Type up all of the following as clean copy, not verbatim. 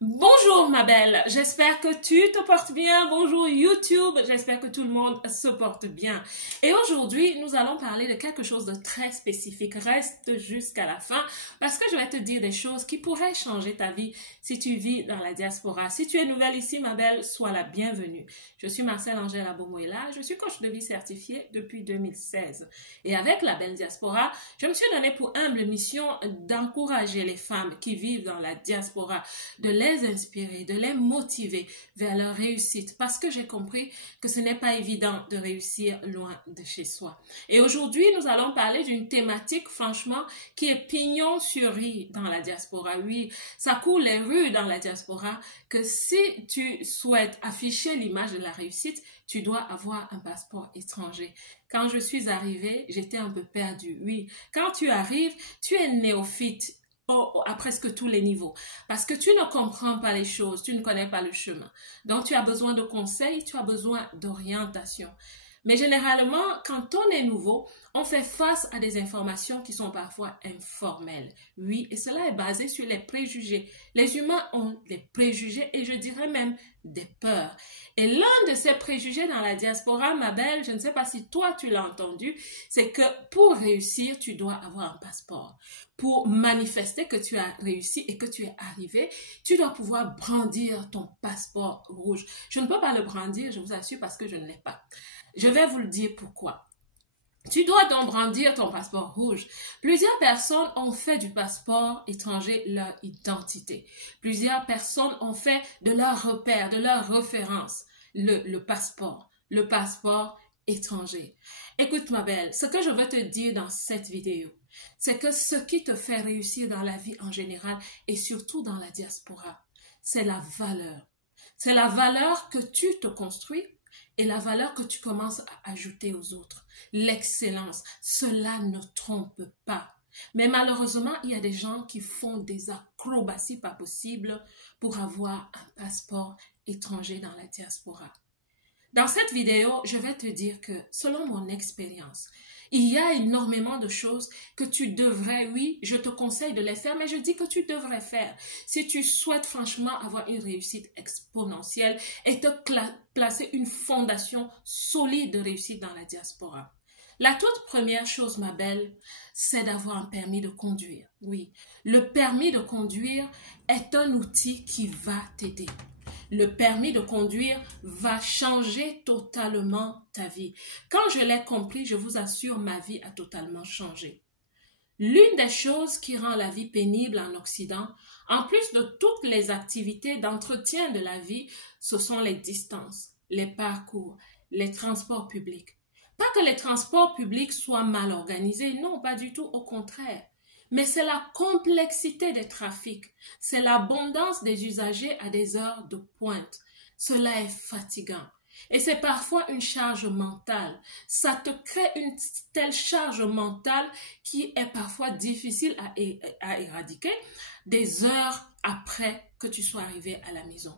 Bonjour ma belle, j'espère que tu te portes bien. Bonjour YouTube, j'espère que tout le monde se porte bien. Et aujourd'hui, nous allons parler de quelque chose de très spécifique. Reste jusqu'à la fin parce que je vais te dire des choses qui pourraient changer ta vie si tu vis dans la diaspora. Si tu es nouvelle ici, ma belle, sois la bienvenue. Je suis Marcelle Angèle Abomoela, je suis coach de vie certifiée depuis 2016. Et avec la belle diaspora, je me suis donné pour humble mission d'encourager les femmes qui vivent dans la diaspora, de les inspirer, de les motiver vers leur réussite parce que j'ai compris que ce n'est pas évident de réussir loin de chez soi. Et aujourd'hui, nous allons parler d'une thématique, franchement, qui est pignon sur rue dans la diaspora. Oui, ça court les rues dans la diaspora que si tu souhaites afficher l'image de la réussite, tu dois avoir un passeport étranger. Quand je suis arrivée, j'étais un peu perdue. Oui, quand tu arrives, tu es néophyte à presque tous les niveaux. Parce que tu ne comprends pas les choses, tu ne connais pas le chemin. Donc, tu as besoin de conseils, tu as besoin d'orientation. Mais généralement, quand on est nouveau, on fait face à des informations qui sont parfois informelles. Oui, et cela est basé sur les préjugés. Les humains ont des préjugés et je dirais même des peurs. Et l'un de ces préjugés dans la diaspora, ma belle, je ne sais pas si toi tu l'as entendu, c'est que pour réussir, tu dois avoir un passeport. Pour manifester que tu as réussi et que tu es arrivé, tu dois pouvoir brandir ton passeport rouge. Je ne peux pas le brandir, je vous assure, parce que je ne l'ai pas. Je vais vous le dire pourquoi. Tu dois donc brandir ton passeport rouge. Plusieurs personnes ont fait du passeport étranger leur identité. Plusieurs personnes ont fait de leur repère, de leur référence, le passeport. Le passeport étranger. Écoute ma belle, ce que je veux te dire dans cette vidéo, c'est que ce qui te fait réussir dans la vie en général et surtout dans la diaspora, c'est la valeur. C'est la valeur que tu te construis et la valeur que tu commences à ajouter aux autres. L'excellence, cela ne trompe pas. Mais malheureusement, il y a des gens qui font des acrobaties pas possibles pour avoir un passeport étranger dans la diaspora. Dans cette vidéo, je vais te dire que, selon mon expérience, il y a énormément de choses que tu devrais, oui, je te conseille de les faire, mais je dis que tu devrais faire si tu souhaites franchement avoir une réussite exponentielle et te placer une fondation solide de réussite dans la diaspora. La toute première chose, ma belle, c'est d'avoir un permis de conduire. Oui, le permis de conduire est un outil qui va t'aider. Le permis de conduire va changer totalement ta vie. Quand je l'ai compris, je vous assure, ma vie a totalement changé. L'une des choses qui rend la vie pénible en Occident, en plus de toutes les activités d'entretien de la vie, ce sont les distances, les parcours, les transports publics. Pas que les transports publics soient mal organisés, non, pas du tout, au contraire. Mais c'est la complexité des trafics, c'est l'abondance des usagers à des heures de pointe. Cela est fatigant. Et c'est parfois une charge mentale. Ça te crée une telle charge mentale qui est parfois difficile à éradiquer des heures après que tu sois arrivé à la maison.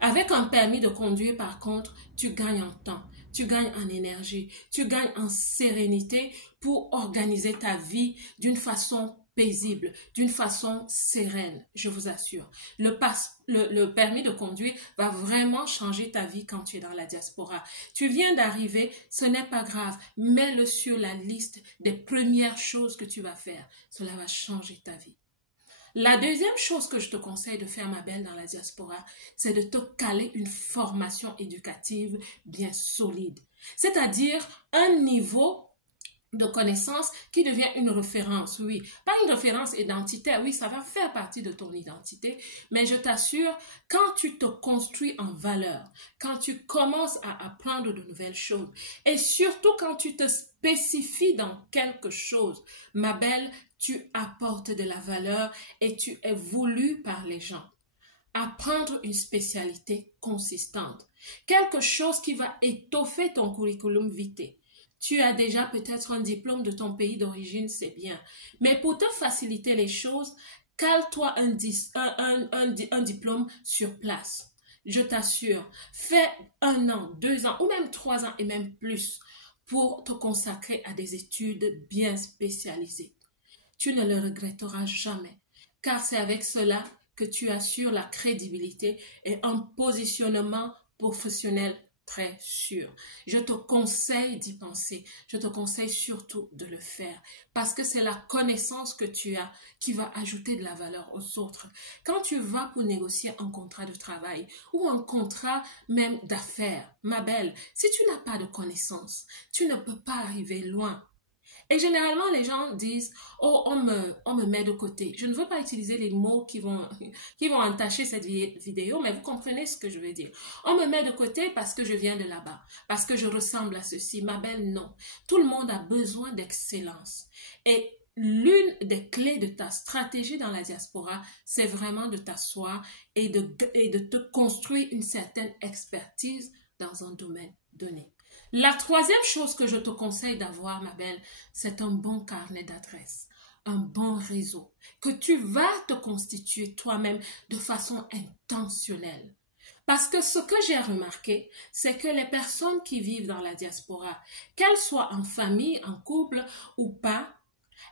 Avec un permis de conduire, par contre, tu gagnes en temps, tu gagnes en énergie, tu gagnes en sérénité pour organiser ta vie d'une façon paisible, d'une façon sereine, je vous assure. Le permis de conduire va vraiment changer ta vie quand tu es dans la diaspora. Tu viens d'arriver, ce n'est pas grave, mets-le sur la liste des premières choses que tu vas faire. Cela va changer ta vie. La deuxième chose que je te conseille de faire, ma belle, dans la diaspora, c'est de te caler une formation éducative bien solide. C'est-à-dire un niveau de connaissance qui devient une référence, oui. Pas une référence identitaire, oui, ça va faire partie de ton identité, mais je t'assure, quand tu te construis en valeur, quand tu commences à apprendre de nouvelles choses, et surtout quand tu te spécifies dans quelque chose, ma belle, tu apportes de la valeur et tu es voulu par les gens. Apprendre une spécialité consistante, quelque chose qui va étoffer ton curriculum vitae. Tu as déjà peut-être un diplôme de ton pays d'origine, c'est bien. Mais pour te faciliter les choses, cale-toi un diplôme sur place. Je t'assure, fais 1 an, 2 ans ou même 3 ans et même plus pour te consacrer à des études bien spécialisées. Tu ne le regretteras jamais, car c'est avec cela que tu assures la crédibilité et un positionnement professionnel très sûr. Je te conseille d'y penser. Je te conseille surtout de le faire parce que c'est la connaissance que tu as qui va ajouter de la valeur aux autres. Quand tu vas pour négocier un contrat de travail ou un contrat même d'affaires, ma belle, si tu n'as pas de connaissances, tu ne peux pas arriver loin. Et généralement, les gens disent, oh, on me met de côté. Je ne veux pas utiliser les mots qui vont entacher cette vidéo, mais vous comprenez ce que je veux dire. On me met de côté parce que je viens de là-bas, parce que je ressemble à ceci. Ma belle, non. Tout le monde a besoin d'excellence. Et l'une des clés de ta stratégie dans la diaspora, c'est vraiment de t'asseoir et de te construire une certaine expertise dans un domaine donné. La troisième chose que je te conseille d'avoir, ma belle, c'est un bon carnet d'adresses, un bon réseau que tu vas te constituer toi-même de façon intentionnelle. Parce que ce que j'ai remarqué, c'est que les personnes qui vivent dans la diaspora, qu'elles soient en famille, en couple ou pas,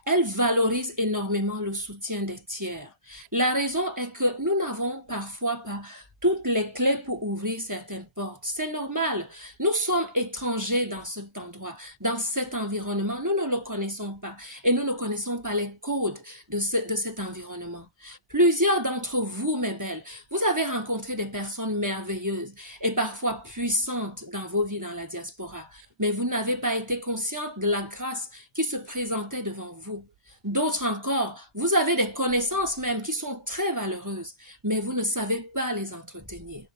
elles valorisent énormément le soutien des tiers. La raison est que nous n'avons parfois pas toutes les clés pour ouvrir certaines portes. C'est normal. Nous sommes étrangers dans cet endroit, dans cet environnement. Nous ne le connaissons pas et nous ne connaissons pas les codes de cet environnement. Plusieurs d'entre vous, mes belles, vous avez rencontré des personnes merveilleuses et parfois puissantes dans vos vies dans la diaspora, mais vous n'avez pas été consciente de la grâce qui se présentait devant vous. D'autres encore, vous avez des connaissances même qui sont très valeureuses, mais vous ne savez pas les entretenir.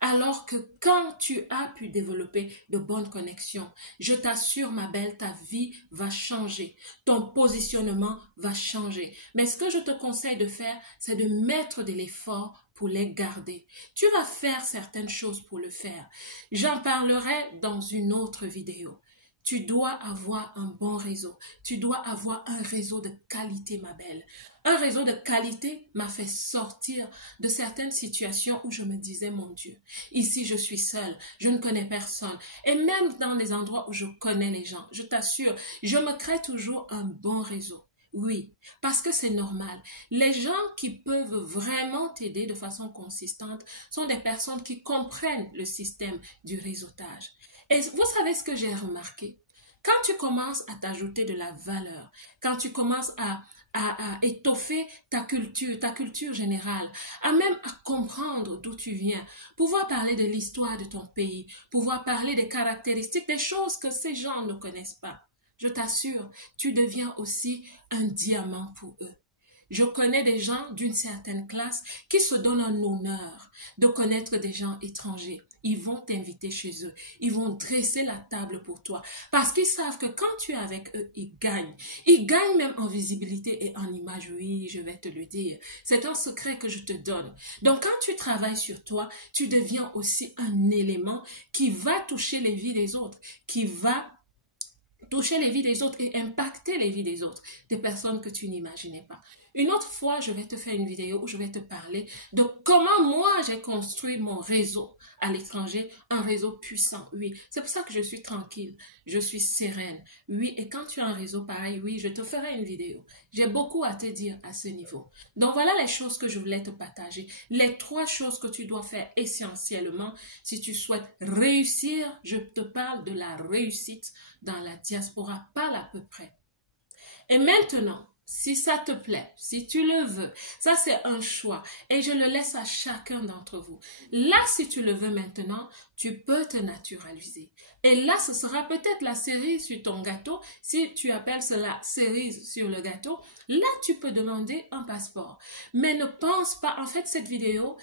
Alors que quand tu as pu développer de bonnes connexions, je t'assure, ma belle, ta vie va changer. Ton positionnement va changer. Mais ce que je te conseille de faire, c'est de mettre de l'effort pour les garder. Tu vas faire certaines choses pour le faire. J'en parlerai dans une autre vidéo. Tu dois avoir un bon réseau. Tu dois avoir un réseau de qualité, ma belle. Un réseau de qualité m'a fait sortir de certaines situations où je me disais, mon Dieu, ici je suis seule, je ne connais personne. Et même dans les endroits où je connais les gens, je t'assure, je me crée toujours un bon réseau. Oui, parce que c'est normal. Les gens qui peuvent vraiment t'aider de façon consistante sont des personnes qui comprennent le système du réseautage. Et vous savez ce que j'ai remarqué? Quand tu commences à t'ajouter de la valeur, quand tu commences à étoffer ta culture générale, à même à comprendre d'où tu viens, pouvoir parler de l'histoire de ton pays, pouvoir parler des caractéristiques, des choses que ces gens ne connaissent pas. Je t'assure, tu deviens aussi un diamant pour eux. Je connais des gens d'une certaine classe qui se donnent un honneur de connaître des gens étrangers. Ils vont t'inviter chez eux. Ils vont dresser la table pour toi. Parce qu'ils savent que quand tu es avec eux, ils gagnent. Ils gagnent même en visibilité et en image. Oui, je vais te le dire. C'est un secret que je te donne. Donc, quand tu travailles sur toi, tu deviens aussi un élément qui va toucher les vies des autres, qui va toucher les vies des autres et impacter les vies des autres, des personnes que tu n'imaginais pas. Une autre fois, je vais te faire une vidéo où je vais te parler de comment moi j'ai construit mon réseau à l'étranger, un réseau puissant, oui. C'est pour ça que je suis tranquille, je suis sereine, oui. Et quand tu as un réseau pareil, oui, je te ferai une vidéo. J'ai beaucoup à te dire à ce niveau. Donc voilà les choses que je voulais te partager. Les 3 choses que tu dois faire essentiellement si tu souhaites réussir. Je te parle de la réussite dans la diaspora, pas à peu près. Et maintenant, si ça te plaît, si tu le veux, ça c'est un choix et je le laisse à chacun d'entre vous. Là, si tu le veux maintenant, tu peux te naturaliser. Et là, ce sera peut-être la cerise sur ton gâteau. Si tu appelles cela cerise sur le gâteau, là, tu peux demander un passeport. Mais ne pense pas, en fait, cette vidéo,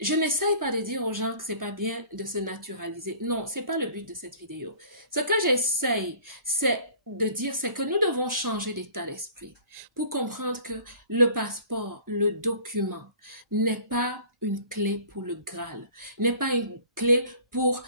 je n'essaye pas de dire aux gens que c'est pas bien de se naturaliser. Non, c'est pas le but de cette vidéo. Ce que j'essaye, c'est de dire, c'est que nous devons changer d'état d'esprit pour comprendre que le passeport, le document, n'est pas une clé pour le Graal, n'est pas une clé pour...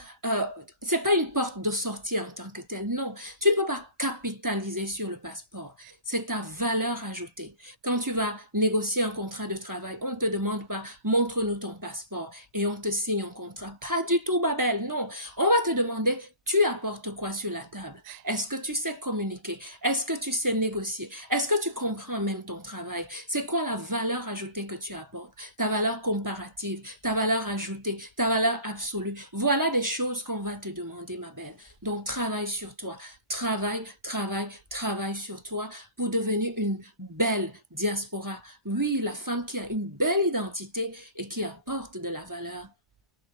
c'est pas une porte de sortie en tant que telle. Non, tu ne peux pas capitaliser sur le passeport. C'est ta valeur ajoutée. Quand tu vas négocier un contrat de travail, on ne te demande pas « montre-nous ton passeport » et on te signe un contrat. Pas du tout, ma belle, non. On va te demander « tu apportes quoi sur la table ?» Est-ce que tu sais comment communiquer? Est-ce que tu sais négocier? Est-ce que tu comprends même ton travail? C'est quoi la valeur ajoutée que tu apportes? Ta valeur comparative, ta valeur ajoutée, ta valeur absolue. Voilà des choses qu'on va te demander, ma belle. Donc, travaille sur toi. Travaille, travaille, travaille sur toi pour devenir une belle diaspora. Oui, la femme qui a une belle identité et qui apporte de la valeur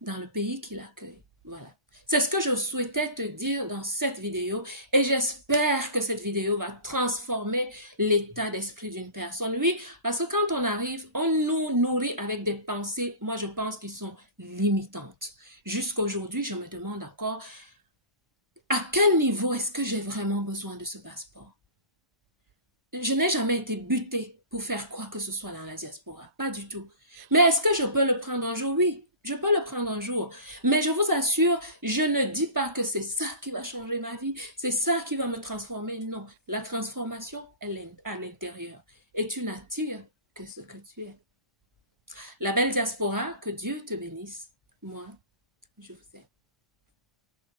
dans le pays qui l'accueille. Voilà. C'est ce que je souhaitais te dire dans cette vidéo et j'espère que cette vidéo va transformer l'état d'esprit d'une personne. Oui, parce que quand on arrive, on nous nourrit avec des pensées, moi je pense, qui sont limitantes. Jusqu'à aujourd'hui, je me demande encore à quel niveau est-ce que j'ai vraiment besoin de ce passeport? Je n'ai jamais été butée pour faire quoi que ce soit dans la diaspora, pas du tout. Mais est-ce que je peux le prendre un jour? Oui, je peux le prendre un jour. Mais je vous assure, je ne dis pas que c'est ça qui va changer ma vie, c'est ça qui va me transformer. Non, la transformation, elle est à l'intérieur. Et tu n'attires que ce que tu es. La belle diaspora, que Dieu te bénisse. Moi, je vous aime.